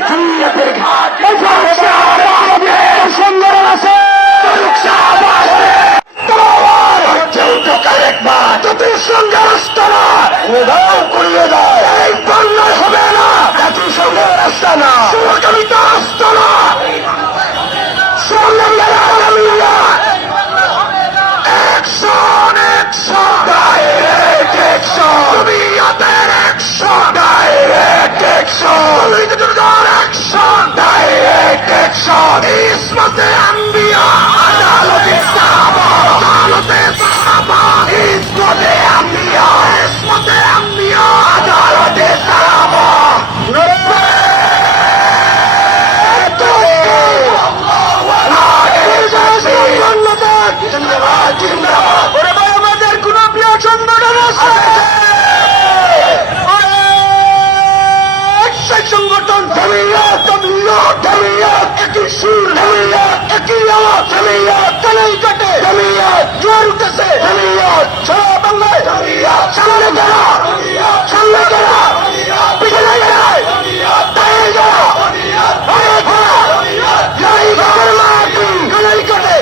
জামিয়াতের ঘাট সংগ্রাম আছে জাতিসংঘের আস্তানা করিয়ে দেয় এই বাংলায় হবে না জাতিসংঘের আস্তানা সমকামিতা আস্তানা Action, action, direct action, জমিয়তের action, direct action, action, direct action, ইসমাতে আম্বিয়া, আদালতে সাহাবা, আদালতে সাহাবা, ইসমাতে আম্বিয়া, ইসমাতে আম্বিয়া, আদালতে সাহাবা। আমাদের কোন প্রিয় সংগঠন আছে সংগঠন একই সুর একই আওয়াজ কালাই কাটে জোর উঠেছে সারা বাংলায় সামনে যারা সামনে যারা পিছনে যারা কালাই কাটে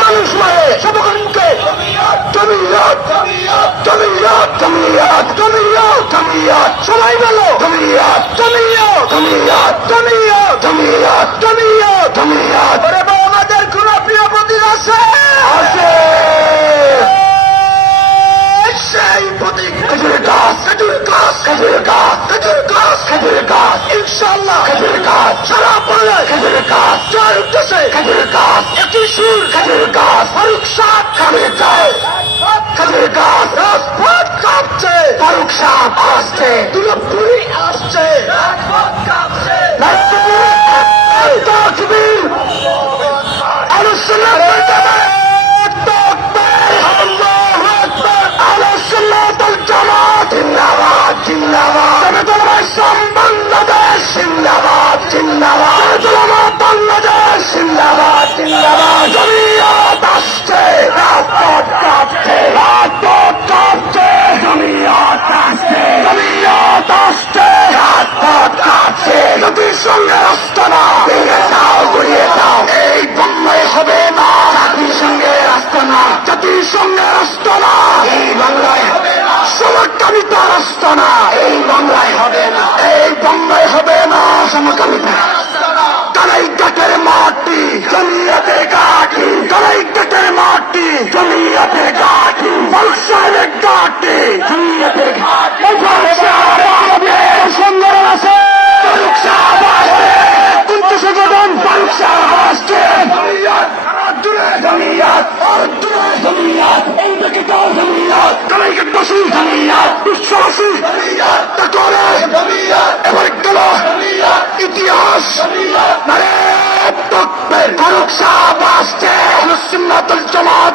মানুষ মারে সবকের মুখে সবাই বলো আমাদের কোন প্রিয় প্রতীক আছে সেই প্রতীক খেজুরের গাছ খেজুরের গাছ খেজুরের গাছ খেজুরের গাছ খেজুরের গাছ ইনশাআল্লাহ খেজুরের গাছ সারা বাংলায় খেজুরের গাছ জয় উঠতেছে খেজুরের গাছ একই সুর খেজুরের গাছ ফারুক সাহ খাবে যায় খেজুরের গাছ রাজপথ কাঁপছে ফারুক সাহ আসছে দুর্গাপুরি আসছে রাজপথ কাঁপছে তাকবীর আলোচনা বাংলাদেশ জিন্দাবাদ জিন্দাবাদ বাংলাদেশ জিন্দাবাদ জিন্দাবাদ জমিয়ত আসছে রাজপথ কাঁপছে রাজপথ কাঁপছে জমিয়ত আসছে জমিয়ত আসছে রাজপথ কাঁপছে জাতিসংঘের আস্তানা ভেঙে দাও গুড়িয়ে দাও এই বাংলায় হবে না জাতিসংঘের আস্তানা জাতিসংঘের আস্তানা এই বাংলায় হবে না সমকামিতার আস্তানা এই বাংলায় হবে না এই বাংলায় হবে না সমকামিতা কালাই কাটের মাটি জমিয়তের ঘাটি কালাই কাটের মাটি জমিয়তের ঘাটি বলসানের ঘাটি জমিয়তের ঘাটি সংগ্রাম আছে ফারুক সাহ আসছে কোন সংগঠন ফারুক সাহ আসছে জমিয়ত জমিয়ত এই দিকে তো জমিয়ত কালাই কাটবাসী জমিয়ত বিশ্বাসী জমিয়ত তাকরে জমিয়ত এবার গেল ইতিহাস নারে তাকবীর ফারুক সাহ আসছে সুন্নাতুল জামাত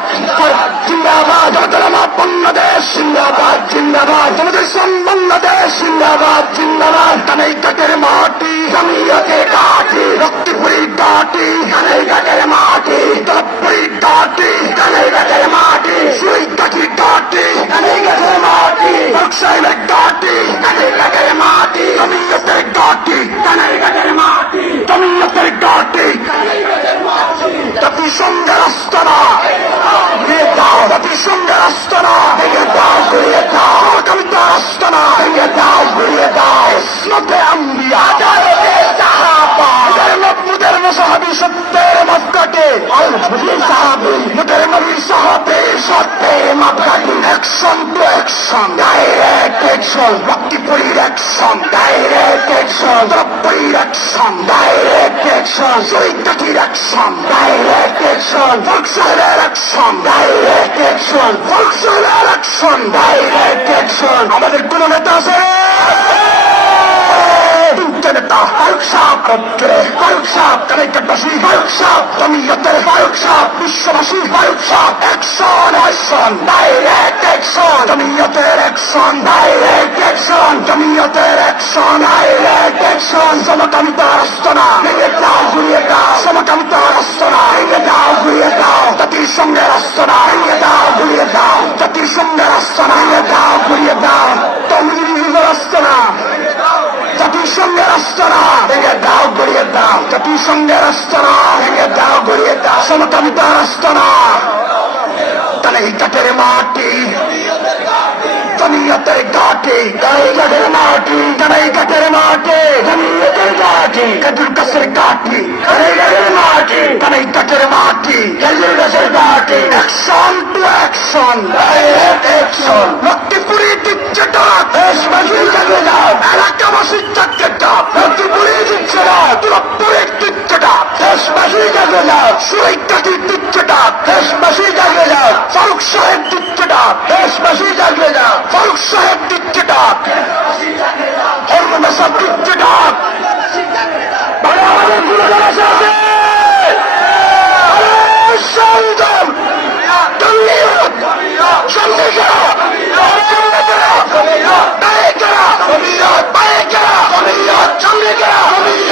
জিন্দাবাদ জামাত বাংলাদেশ জিন্দাবাদ জিন্দাবাদ আমাদের বাংলাদেশ জিন্দাবাদ জিন্দাবাদ কালাই কাটের মাটি জমিয়তের ঘাটি রক্তিপুরীর ঘাটি কালাই কাটের মাটি তলপুরীর ঘাটি কালাই কাটের মাটি সুই কাঠির ঘাটি কালাই কাটের মাটি বক্সাইলের ঘাটি কালাই কাটের মাটি জমিয়তের ঘাটি কালাই কাটের মাটি জমিয়তের ঘাটি কালাই কাটের মাটি জাতিসংঘের আস্তানা ভেঙে দাও জাতিসংঘের আস্তানা ভেঙে দাও ঘুরিয়ে দাও কবিতার আস্তানা ভেঙে দাও ঘুরিয়ে দাও ইসমাতে আম্বিয়া আদালতে সাহাবা মুদের সাহাবী সত্যের মাপকাঠি সাহাবী মুদের নবীর সাহাবে সত্যের মাপকাঠি action to action direct action রক্তিপুরীর অ্যাকশন ডাইরেক্ট অ্যাকশন তরফপুরীর অ্যাকশন ডাইরেক্ট অ্যাকশন শহীদকাঠির অ্যাকশন ডাইরেক্ট অ্যাকশন ফোকসালের অ্যাকশন ডাইরেক্ট অ্যাকশন ফোকসালের অ্যাকশন ডাইরেক্ট অ্যাকশন আমাদের কোন নেতা আছে নেতা ফারুক সাহ ফারুক সাহ কালাই কাটবাসী ফারুক সাহ জমিয়তের ফারুক সাহ বিশ্ববাসী Faruk Sah action action direct action জমিয়তের অ্যাকশন ডাইরেক্ট অ্যাকশন জমিয়তের অ্যাকশন ডাইরেক্ট অ্যাকশন সমকামিতার আস্তানা ভেঙে দাও ঘুরিয়ে দাও সমকামিতার আস্তানা ভেঙে দাও ঘুরিয়ে দাও জাতিসংঘের আস্তানা ভেঙে দাও ঘুরিয়ে দাও জাতিসংঘ জাতিসংঘের আস্তানা ভেঙে দাও, গড়িয়ে দাও সমকামিতার আস্তানা। তাহলে এই কাঠের মাটি জমিয়তের ঘাটি, এই কাঠের মাটি, এই কাঠের মাটি জমিয়তের ঘাটি, খেজুর গাছের ঘাটি, এই কাঠের মাটি, এই কাঠের মাটি খেজুর গাছের ঘাটি। Action to action, direct action. লক্ষ্মীপুরি দিচ্ছে ডাক, দেশবাসী জাগে যাও, এলাকাবাসীর চাকরি ডাক। লক্ষ্মীপুরি দিচ্ছে ডাক, তুরপুরের দিচ্ছে ডাক, দেশবাসী জাগে যাও। সুরাইকাটির দিচ্ছে ডাক, দেশবাসী জাগে যাও। ফারুক সাহেব দিচ্ছে ডাক, দেশবাসী জাগে যাও। ফারুক সাহেব দিচ্ছে ডাক, হরমোনা সাহেব দিচ্ছে ডাক। আমাদের গুণগান আছে, সংযম সামনে গেরা, সামনে গেরা, পায়ে গেরা, পায়ে গেরা, সামনে গেরা, সামনে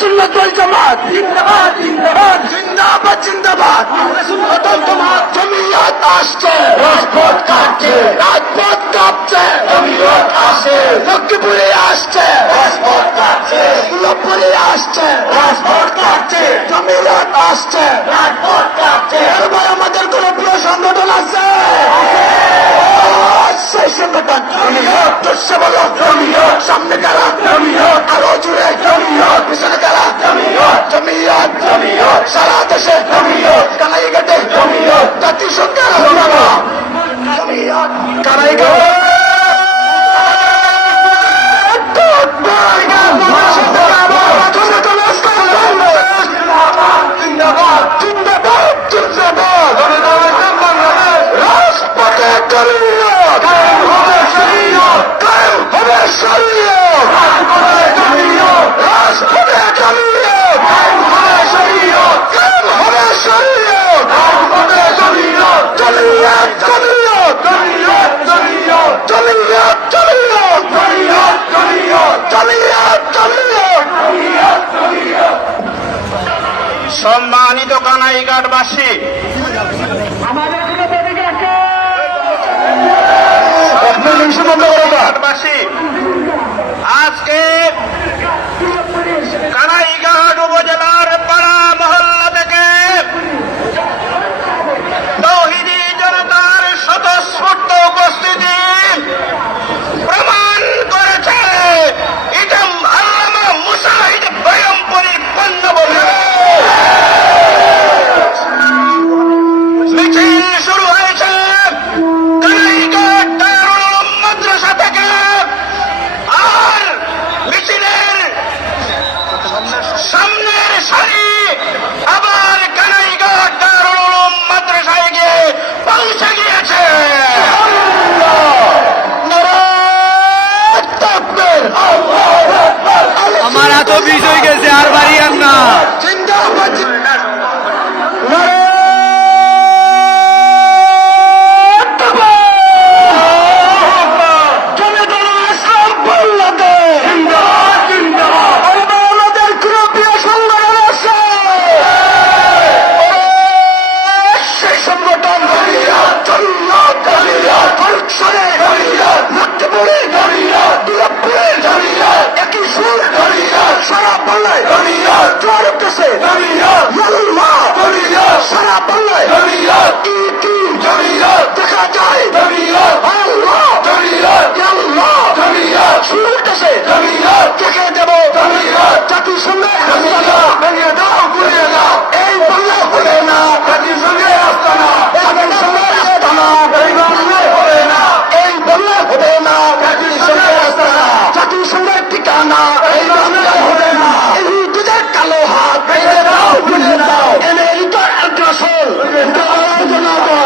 সুন্নাত ওয়াল জামাত জিন্দাবাদ, জিন্দাবাদ, জিন্দাবাদ, জিন্দাবাদ। জমিয়ত আসছে, রাজপথ কাঁপছে, রাজপথ কাঁপছে, জমিয়ত আসছে। লক্ষ্মীপুরে আসছে, রাজপথ কাঁপছে, ফুলপুরে আসছে, রাজপথ কাঁপছে, জমিয়ত আসছে, রাজপথ কাঁপছে। এরপর আমাদের কোন প্রিয় সংগঠন আছে? সেই সংগঠন জমিয়ত। জোরসে বলো জমিয়ত। সামনে কারা? জমিয়ত। আরো জুড়ে জমিয়ত। পিছনে কারা? জমিয়ত, জমিয়ত, জমিয়ত। সারা দেশে জমিয়ত, কানাইঘাটে জমিয়ত, জাতিসংঘের জমিয়ত, কানাইঘাট। রাজপথে জমিয়ত, কায়েম হবে শরীয়ত, কায়েম হবে শরীয়ত, রাজপথে জমিয়ত, কায়েম হবে শরীয়ত, কায়েম হবে শরীয়ত, রাজপথে জমিয়ত, জমিয়ত, জমিয়ত, জমিয়ত, জমিয়ত, জমিয়ত, জমিয়ত, জমিয়ত, জমিয়ত, জমিয়ত, জমিয়ত। সম্মানিত কানাইঘাটবাসী, আজকে কানাইঘাট উপজেলার পাড়া মহল্লা থেকে তৌহিদি জনতার স্বতঃস্ফূর্ত উপস্থিতি প্রমাণ করেছে ইটাম আল্লামা মুজাহিদ বয়মপুরীর পণ্য বলে। মিছিল শুরু হয়েছে কানাইঘাট দারুল উলুম মাদ্রাসা থেকে। আর মিছিলের সামনের সারি আবার কানাইঘাট দারুল উলুম মাদ্রাসায় গিয়ে পৌঁছে গিয়েছে। আমার এত বিষ হয়ে গেছে, আর বাড়ি আর না। দেখা যায় দেখে দেব জাতিসংঘের ভেঙে দাও, গুলিয়ে দাও। এই বাংলা হবে না জাতিসংঘের আস্তানা, জাতিসংঘের আস্তানা। এই বাংলা হবে না, এই বাংলা হবে না জাতিসংঘের আস্তানা, জাতিসংঘের ঠিকানা। এই বাংলা হবে না। এই দুধের কালো হাত ভেঙে দাও, গুলিয়ে দাও। আমেরিকার আগ্রাসন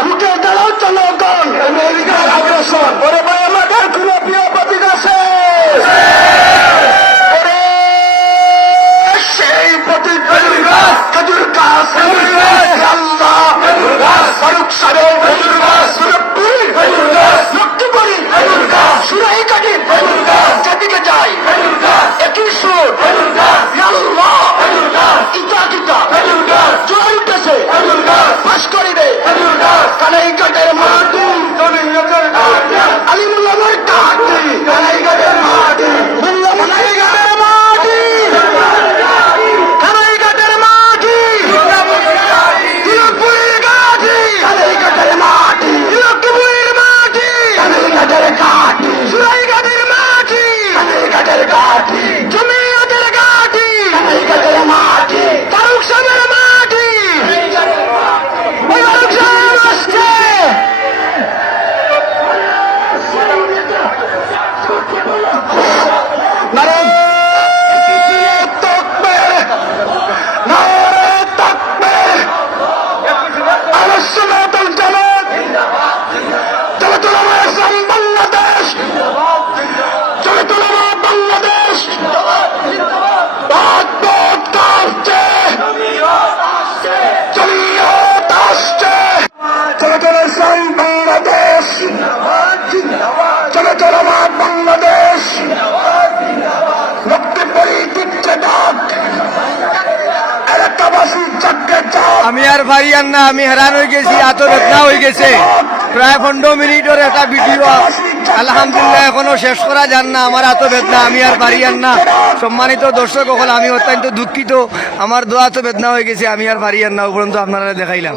রুখে দাঁড়াও জনগণ। আমেরিকার আগ্রাসন। ওরে ভাই, আমাদের কোন প্রিয় প্রতীক আছে? আমি আর পারিয়ান না, আমি হেরান হয়ে গেছি, এত বেদনা হয়ে গেছে। প্রায় 15 মিনিটের একটা ভিডিও, আলহামদুলিল্লাহ এখনো শেষ করা যান না। আমার এত বেদনা, আমি আর পারিয়ান না। সম্মানিত দর্শক সকল, আমি অত্যন্ত দুঃখিত, আমার দোয়া তো বেদনা হয়ে গেছে, আমি আর পারিয়ান না। উপরন্তু আপনারা দেখাইলাম।